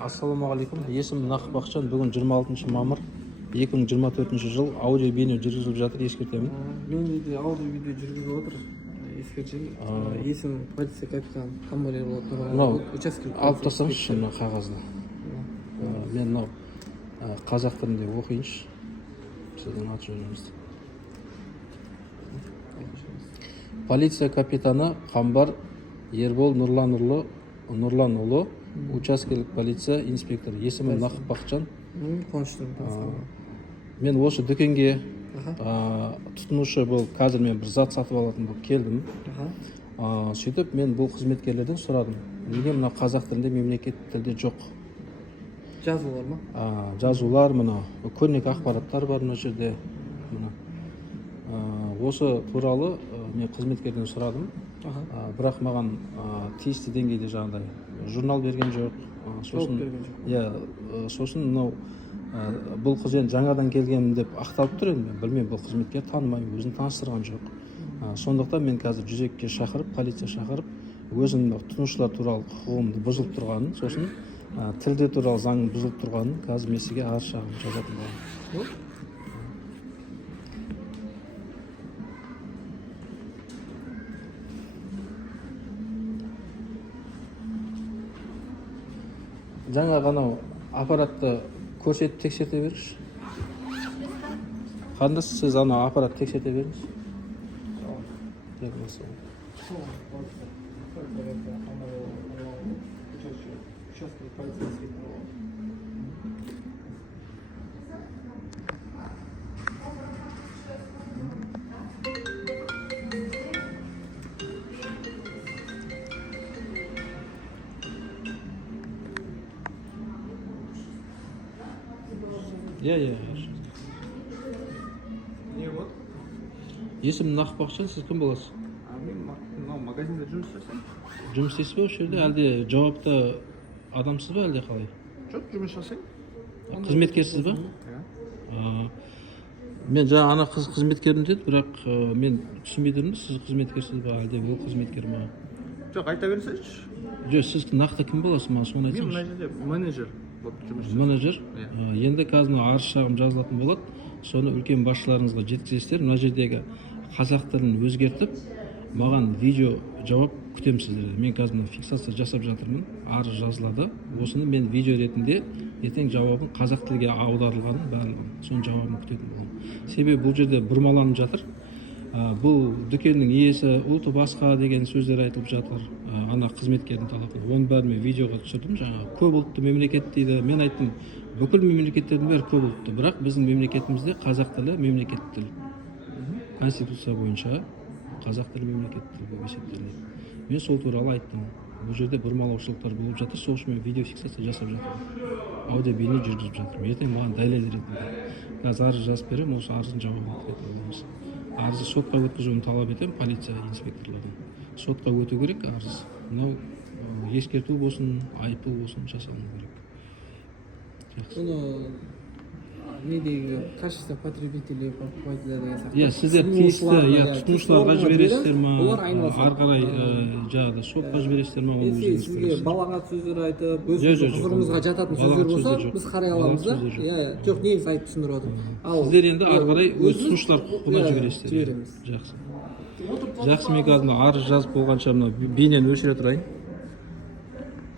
Ассалаумағалейкум. Есімім Нақып Бақытжан. Бүгін 26 мамыр 2024 жыл аудио бейне жүргізіліп жатыр, ескертемін. Мен де аудио видео жүргізіп отыр. Ескертемін. Есім полиция капитаны Қамбар Ерболат Нұрғали. Учаскелік алып тастаңызшы мына қағазды. Мен мынау қазақ тілінде оқиыншы. Сіздің аты жөніңізді. Полиция капитаны Қамбар Ербол Нұрланұлы, учаскелік полиция инспекторы. Есімім Нақып Бақытжан. Мен осы дүкенге тұтынушы бұл қазір мен бір зат сатып алатын болып келдім. Сөйтіп мен бұл қызметкерлерден сұрадым. Неге мына қазақ тілінде, мемлекет тілде жоқ? Жазулар ма? Жазулар, мына көрнекі ақпараттар бар мына жерде. Осы туралы мен қызметкерден сұрадым. Бірақ маған тиісті деңгейде жаңағыдай журнал берген жоқ. Сосын мынау бұл қыз енді жаңадан келгенмін деп ақталып тұр енді. Білмеймін, бұл қызметкер танымаймын, өзін таныстырған жоқ. Сондықтан мен қазір жүзекке шақырып, полиция шақырып, өзімнің тұтынушылар туралы құқығымды бұзылып тұрғанын, сосын тілде туралы заңның бұзылып тұрғанын қазір мен сізге арыз шағым жазатын боламын. Жаңа ғана аппаратты көрсетіп тексерте беріңізші. Қандас, сіз ана аппарат тексерте беріңіз. Не вот? Есімім Нақып Бақытжан, сіз кім боласыз? Мен магазинде жұмыс жасаймын. Жұмыс істейсіз бе осы жерде? Әлде жауапты адамсыз ба, әлде қалай? Жоқ, жұмыс жасаймын. Қызметкерсіз ба? Мен жаңа ана қыз қызметкерім деді, бірақ мен түсінбей тұрмын, сіз қызметкерсіз ба, әлде бұл қызметкер ма? Жоқ, айта берсеңізші. Жоқ, сіз нақты кім боласыз, маған соны айтсаңызшы. Мен мына жерде менеджер. Менеджер? Енді қазір арыз шағым жазылатын болады. Соны үлкен басшыларыңызға жеткізесіздер. Мына жердегі қазақ тілін өзгертіп, маған видео жауап күтемін сіздерден. Мен қазір фиксация жасап жатырмын. Арыз жазылады. Осыны мен видео ретінде ертең жауабын қазақ тілге аударылғанын барлығын, соның жауабын күтетін боламын. Себебі бұл жерде бұрмаланып жатыр. Бұл дүкеннің иесі ұлты басқа деген сөздер айтылып жатыр. Ана қызметкердің талабы. Оның бәрін мен видеоға түсірдім. Жаңа көп ұлтты мемлекет дейді. Мен айттым, бүкіл мемлекеттердің бәрі көп ұлтты, бірақ біздің мемлекетімізде қазақ тілі мемлекет тіл. Конституция бойынша қазақ тілі мемлекет тіл болып есептелінеді. Мен сол туралы айттым. Бұл жерде бұрмалаушылықтар болып жатыр. Сол үшін мен видео фиксация жасап жатырмын. Аудио бейне жүргізіп жатырмын. Ертең маған дәлел ретінде. Қазір арыз жазып беремін, осы арыздың жауабын күтетін боламыз. Арызды сотқа өткізуін талап етемін полиция инспекторлардан. Сотқа өту керек арыз. Мынау ескерту болсын, айыппұл болсын жасалыну керек. Бұны недегі качество потребителей покупателя деген сияқты. Сіздер тиісті тұтынушыларға жібересіздер ма? Ары қарай жаңағыдай сотқа жібересіздер ма? Сізге балағат сөздер айтып, өз құзырыңызға жататын сөздер болса, біз қарай аламыз да. Жоқ, негізі айтып түсіндіріп отыр. Сіздер енді ары қарай өз тұтынушылар құқығына жібересіздер. Жақсы. Жақсы, мен қазір арыз жазып болғанша бейнені өшіре тұрайын.